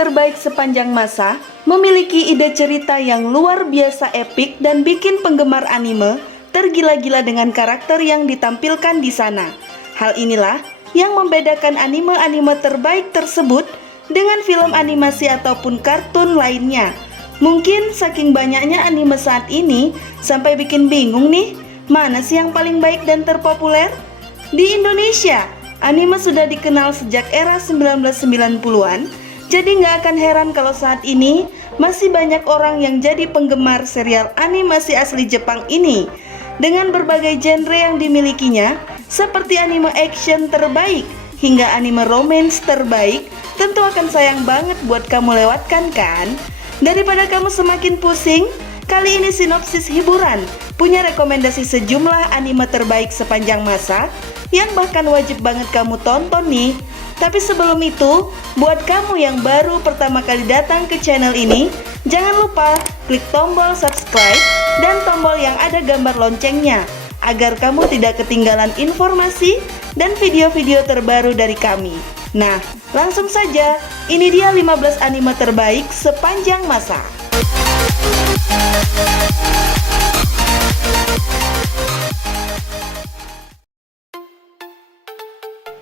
terbaik sepanjang masa memiliki ide cerita yang luar biasa epik dan bikin penggemar anime tergila-gila dengan karakter yang ditampilkan di sana. Hal inilah yang membedakan anime-anime terbaik tersebut dengan film animasi ataupun kartun lainnya. Mungkin saking banyaknya anime saat ini sampai bikin bingung nih, mana sih yang paling baik dan terpopuler? Di Indonesia, anime sudah dikenal sejak era 1990-an, jadi nggak akan heran kalau saat ini masih banyak orang yang jadi penggemar serial animasi asli Jepang ini. Dengan berbagai genre yang dimilikinya, seperti anime action terbaik hingga anime romance terbaik, tentu akan sayang banget buat kamu lewatkan kan? Daripada kamu semakin pusing, kali ini Sinopsis Hiburan punya rekomendasi sejumlah anime terbaik sepanjang masa yang bahkan wajib banget kamu tonton nih. Tapi sebelum itu, buat kamu yang baru pertama kali datang ke channel ini, jangan lupa klik tombol subscribe dan tombol yang ada gambar loncengnya agar kamu tidak ketinggalan informasi dan video-video terbaru dari kami. Nah, langsung saja, ini dia 15 anime terbaik sepanjang masa.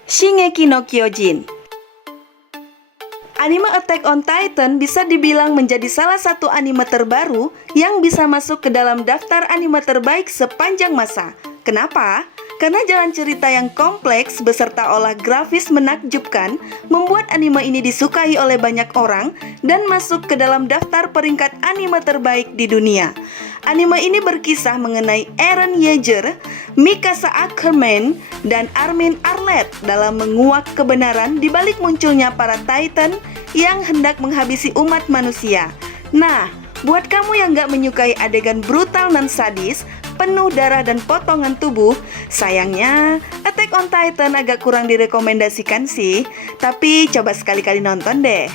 Shingeki no Kyojin. Anime Attack on Titan bisa dibilang menjadi salah satu anime terbaru yang bisa masuk ke dalam daftar anime terbaik sepanjang masa. Kenapa? Karena jalan cerita yang kompleks beserta olah grafis menakjubkan membuat anime ini disukai oleh banyak orang dan masuk ke dalam daftar peringkat anime terbaik di dunia. Anime ini berkisah mengenai Eren Yeager, Mikasa Ackerman, dan Armin Arlet dalam menguak kebenaran di balik munculnya para Titan yang hendak menghabisi umat manusia. Nah, buat kamu yang gak menyukai adegan brutal dan sadis, penuh darah dan potongan tubuh, sayangnya Attack on Titan agak kurang direkomendasikan sih. Tapi coba sekali-kali nonton deh.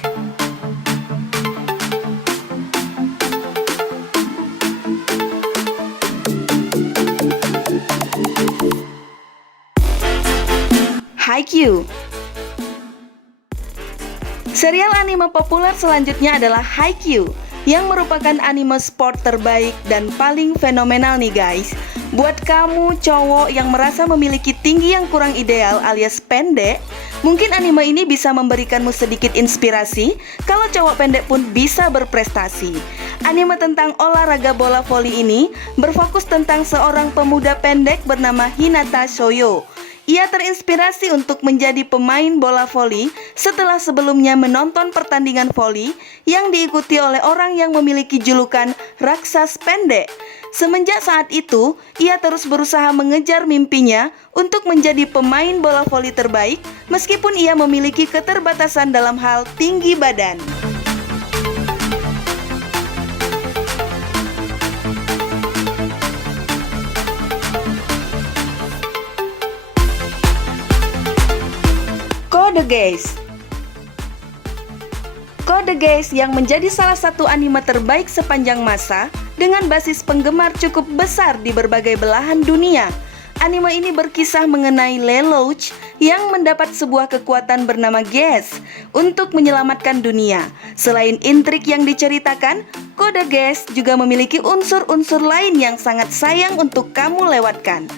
Haikyuu. Serial anime populer selanjutnya adalah Haikyuu, yang merupakan anime sport terbaik dan paling fenomenal nih guys. Buat kamu cowok yang merasa memiliki tinggi yang kurang ideal alias pendek, mungkin anime ini bisa memberikanmu sedikit inspirasi kalau cowok pendek pun bisa berprestasi. Anime tentang olahraga bola voli ini berfokus tentang seorang pemuda pendek bernama Hinata Shoyo. Ia terinspirasi untuk menjadi pemain bola voli setelah sebelumnya menonton pertandingan voli yang diikuti oleh orang yang memiliki julukan raksas pendek. Semenjak saat itu, ia terus berusaha mengejar mimpinya untuk menjadi pemain bola voli terbaik meskipun ia memiliki keterbatasan dalam hal tinggi badan. Code Geass. Code Geass yang menjadi salah satu anime terbaik sepanjang masa dengan basis penggemar cukup besar di berbagai belahan dunia. Anime ini berkisah mengenai Lelouch yang mendapat sebuah kekuatan bernama Geass untuk menyelamatkan dunia. Selain intrik yang diceritakan, Code Geass juga memiliki unsur-unsur lain yang sangat sayang untuk kamu lewatkan.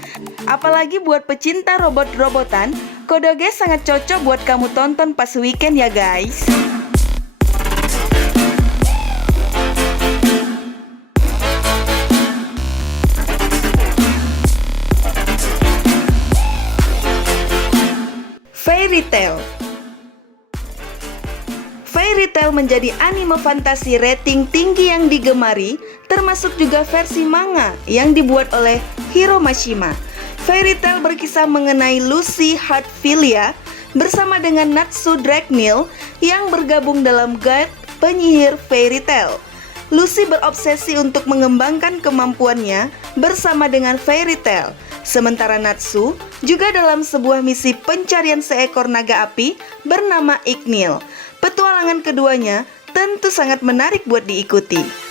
Apalagi buat pecinta robot-robotan, Code Geass sangat cocok buat kamu tonton pas weekend ya guys. Fairy Tail. Fairy Tail menjadi anime fantasi rating tinggi yang digemari, termasuk juga versi manga yang dibuat oleh Hiro Mashima. Fairy Tail berkisah mengenai Lucy Heartfilia bersama dengan Natsu Dragneel yang bergabung dalam guild penyihir Fairy Tail. Lucy berobsesi untuk mengembangkan kemampuannya bersama dengan Fairy Tail. Sementara Natsu juga dalam sebuah misi pencarian seekor naga api bernama Igneel. Petualangan keduanya tentu sangat menarik buat diikuti.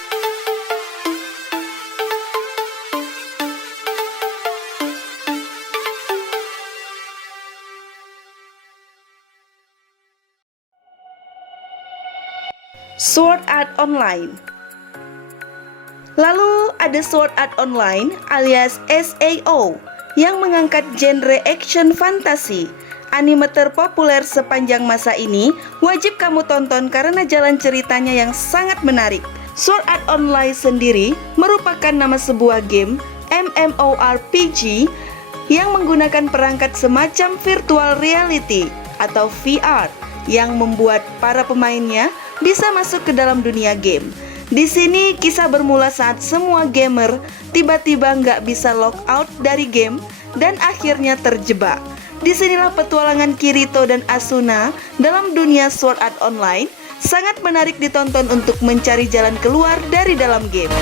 Sword Art Online. Lalu ada Sword Art Online alias SAO yang mengangkat genre action fantasi. Anime terpopuler sepanjang masa ini wajib kamu tonton karena jalan ceritanya yang sangat menarik. Sword Art Online sendiri merupakan nama sebuah game MMORPG yang menggunakan perangkat semacam virtual reality atau VR yang membuat para pemainnya bisa masuk ke dalam dunia game. Di sini kisah bermula saat semua gamer tiba-tiba nggak bisa logout dari game dan akhirnya terjebak. Disinilah petualangan Kirito dan Asuna dalam dunia Sword Art Online sangat menarik ditonton untuk mencari jalan keluar dari dalam game.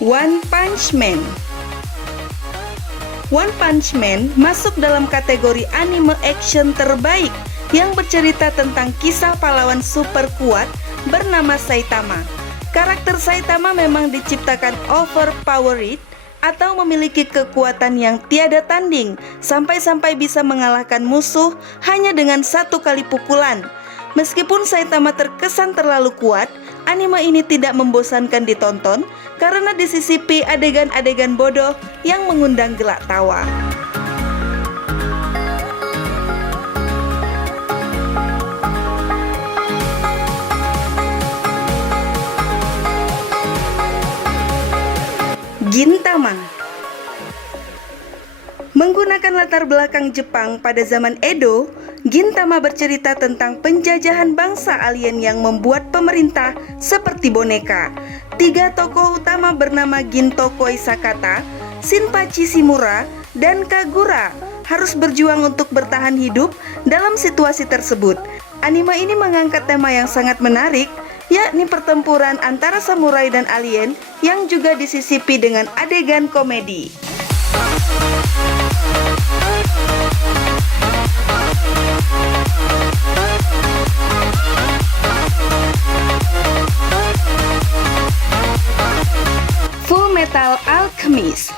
One Punch Man. One Punch Man masuk dalam kategori anime action terbaik yang bercerita tentang kisah pahlawan super kuat bernama Saitama. Karakter Saitama memang diciptakan overpowered atau memiliki kekuatan yang tiada tanding sampai-sampai bisa mengalahkan musuh hanya dengan satu kali pukulan. Meskipun Saitama terkesan terlalu kuat, anime ini tidak membosankan ditonton karena disisipi adegan-adegan bodoh yang mengundang gelak tawa. Gintama. Menggunakan latar belakang Jepang pada zaman Edo, Gintama bercerita tentang penjajahan bangsa alien yang membuat pemerintah seperti boneka. 3 tokoh utama bernama Gintokoi Sakata, Shinpachi Shimura, dan Kagura harus berjuang untuk bertahan hidup dalam situasi tersebut. Anime ini mengangkat tema yang sangat menarik, yakni pertempuran antara samurai dan alien yang juga disisipi dengan adegan komedi. Full Metal Alchemist.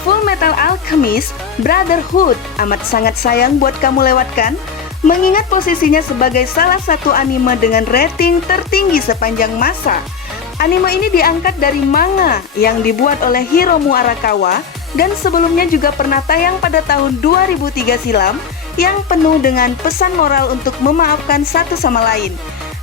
Full Metal Alchemist Brotherhood amat sangat sayang buat kamu lewatkan, mengingat posisinya sebagai salah satu anime dengan rating tertinggi sepanjang masa. Anime ini diangkat dari manga yang dibuat oleh Hiromu Arakawa dan sebelumnya juga pernah tayang pada tahun 2003 silam yang penuh dengan pesan moral untuk memaafkan satu sama lain.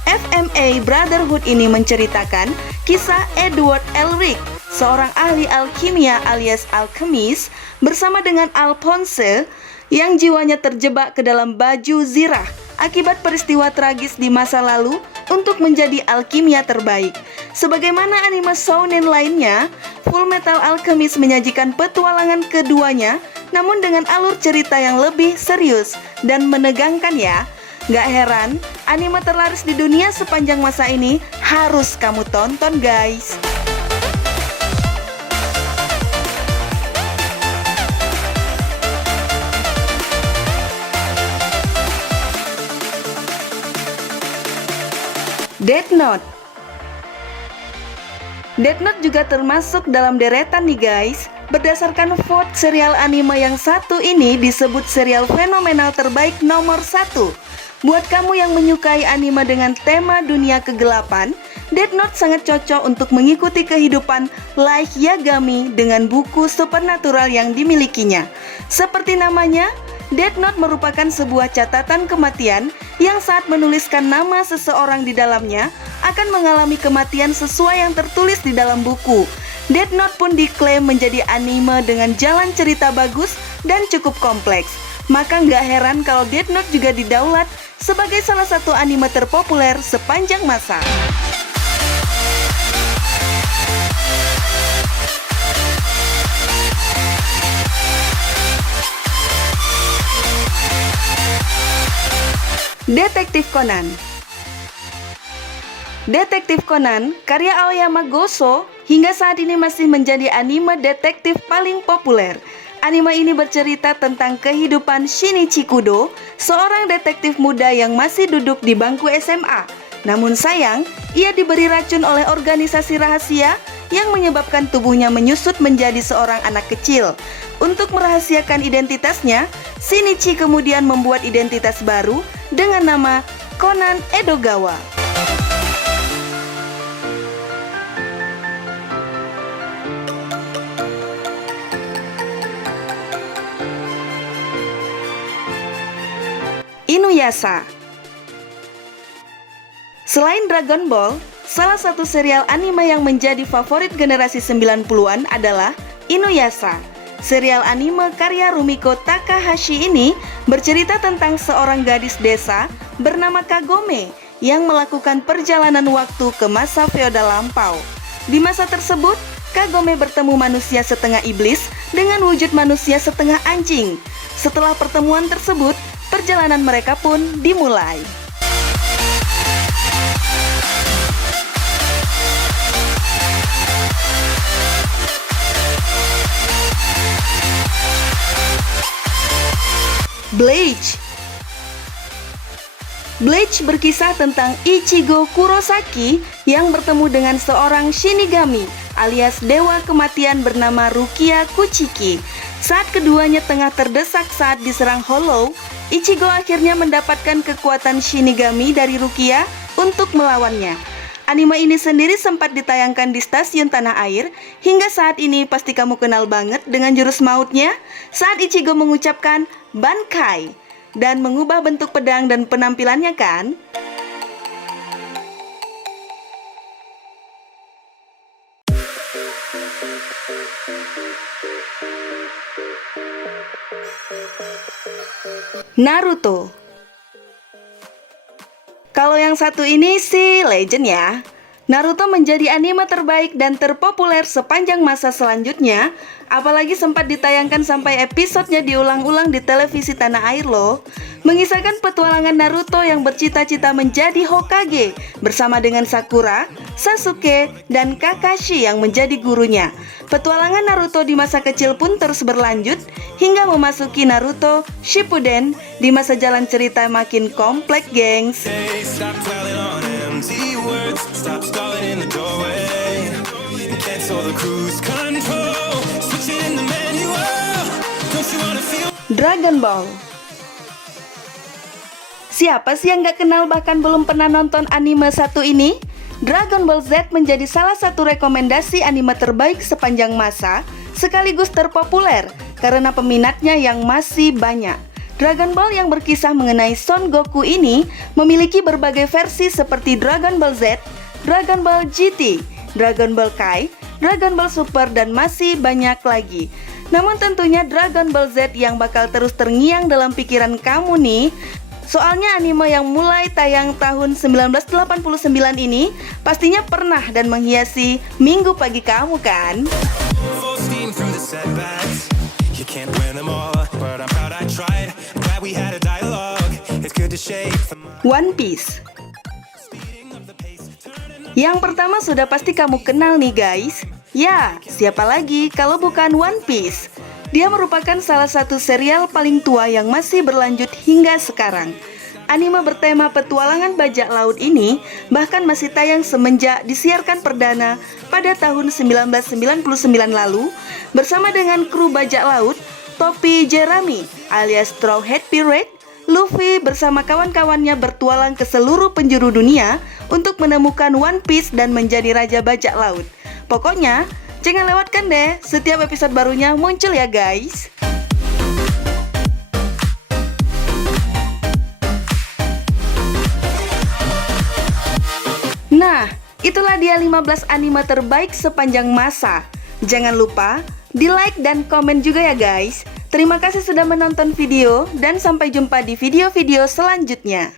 FMA Brotherhood ini menceritakan kisah Edward Elric, seorang ahli alkimia alias alkemis, bersama dengan Alphonse yang jiwanya terjebak ke dalam baju zirah akibat peristiwa tragis di masa lalu untuk menjadi alkimia terbaik. Sebagaimana anime shounen lainnya, Full Metal Alchemist menyajikan petualangan keduanya namun dengan alur cerita yang lebih serius dan menegangkan ya. Gak heran, anime terlaris di dunia sepanjang masa ini harus kamu tonton guys. Death Note. Death Note juga termasuk dalam deretan nih guys. Berdasarkan vote, serial anime yang satu ini disebut serial fenomenal terbaik nomor 1. Buat kamu yang menyukai anime dengan tema dunia kegelapan, Death Note sangat cocok untuk mengikuti kehidupan Light Yagami dengan buku supernatural yang dimilikinya. Seperti namanya, Death Note merupakan sebuah catatan kematian yang saat menuliskan nama seseorang di dalamnya akan mengalami kematian sesuai yang tertulis di dalam buku. Death Note pun diklaim menjadi anime dengan jalan cerita bagus dan cukup kompleks. Maka nggak heran kalau Death Note juga didaulat sebagai salah satu anime terpopuler sepanjang masa. Detektif Conan. Detektif Conan, karya Aoyama Goso, hingga saat ini masih menjadi anime detektif paling populer. Anime ini bercerita tentang kehidupan Shinichi Kudo, seorang detektif muda yang masih duduk di bangku SMA. Namun sayang, ia diberi racun oleh organisasi rahasia yang menyebabkan tubuhnya menyusut menjadi seorang anak kecil. Untuk merahasiakan identitasnya, Shinichi kemudian membuat identitas baru dengan nama Conan Edogawa. Inuyasha. Selain Dragon Ball, salah satu serial anime yang menjadi favorit generasi 90-an adalah Inuyasha. Serial anime karya Rumiko Takahashi ini bercerita tentang seorang gadis desa bernama Kagome yang melakukan perjalanan waktu ke masa feodal lampau. Di masa tersebut, Kagome bertemu manusia setengah iblis dengan wujud manusia setengah anjing. Setelah pertemuan tersebut, perjalanan mereka pun dimulai. Bleach. Bleach berkisah tentang Ichigo Kurosaki yang bertemu dengan seorang Shinigami alias dewa kematian bernama Rukia Kuchiki. Saat keduanya tengah terdesak saat diserang Hollow, Ichigo akhirnya mendapatkan kekuatan Shinigami dari Rukia untuk melawannya. Anime ini sendiri sempat ditayangkan di stasiun tanah air. Hingga saat ini pasti kamu kenal banget dengan jurus mautnya saat Ichigo mengucapkan Bankai dan mengubah bentuk pedang dan penampilannya kan? Naruto. Kalau yang satu ini sih legend ya. Naruto menjadi anime terbaik dan terpopuler sepanjang masa selanjutnya. Apalagi sempat ditayangkan sampai episodenya diulang-ulang di televisi tanah air loh. Mengisahkan petualangan Naruto yang bercita-cita menjadi Hokage bersama dengan Sakura, Sasuke, dan Kakashi yang menjadi gurunya. Petualangan Naruto di masa kecil pun terus berlanjut hingga memasuki Naruto Shippuden. Di masa jalan cerita makin kompleks, gengs. Dragon Ball. Siapa sih yang gak kenal bahkan belum pernah nonton anime satu ini? Dragon Ball Z menjadi salah satu rekomendasi anime terbaik sepanjang masa, sekaligus terpopuler karena peminatnya yang masih banyak. Dragon Ball yang berkisah mengenai Son Goku ini memiliki berbagai versi seperti Dragon Ball Z, Dragon Ball GT, Dragon Ball Kai, Dragon Ball Super, dan masih banyak lagi. Namun tentunya Dragon Ball Z yang bakal terus terngiang dalam pikiran kamu nih. Soalnya anime yang mulai tayang tahun 1989 ini pastinya pernah dan menghiasi minggu pagi kamu kan? One Piece. Yang pertama sudah pasti kamu kenal nih guys. Ya, siapa lagi kalau bukan One Piece? Dia merupakan salah satu serial paling tua yang masih berlanjut hingga sekarang. Anime bertema petualangan bajak laut ini bahkan masih tayang semenjak disiarkan perdana pada tahun 1999 lalu bersama dengan kru bajak laut Topi Jerami alias Straw Hat Pirate. Luffy bersama kawan-kawannya bertualang ke seluruh penjuru dunia untuk menemukan One Piece dan menjadi raja bajak laut. Pokoknya jangan lewatkan deh, setiap episode barunya muncul ya guys. Nah, itulah dia 15 anime terbaik sepanjang masa. Jangan lupa di like dan komen juga ya guys. Terima kasih sudah menonton video dan sampai jumpa di video-video selanjutnya.